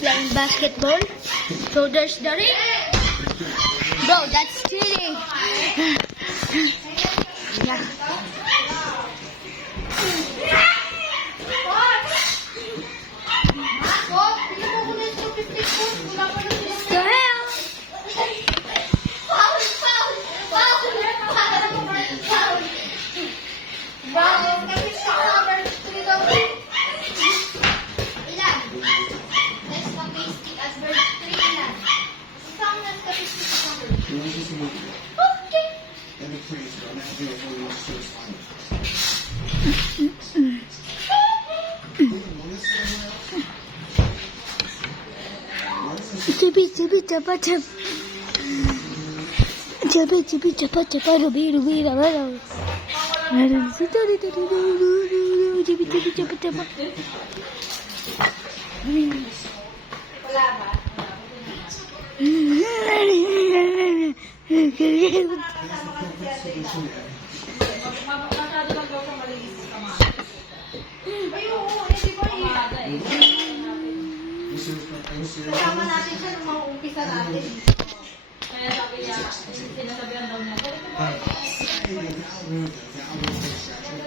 Playing basketball. So there's the ring. Bro, that's cheating. Yeah. The hell? Chibi chapa chap. Chibi chapa chapa ruby raba. Chibi chapa chapa. Kasama natin siya nung mga umpisa natin. Kaya sabi niya, sinasabihan daw niya,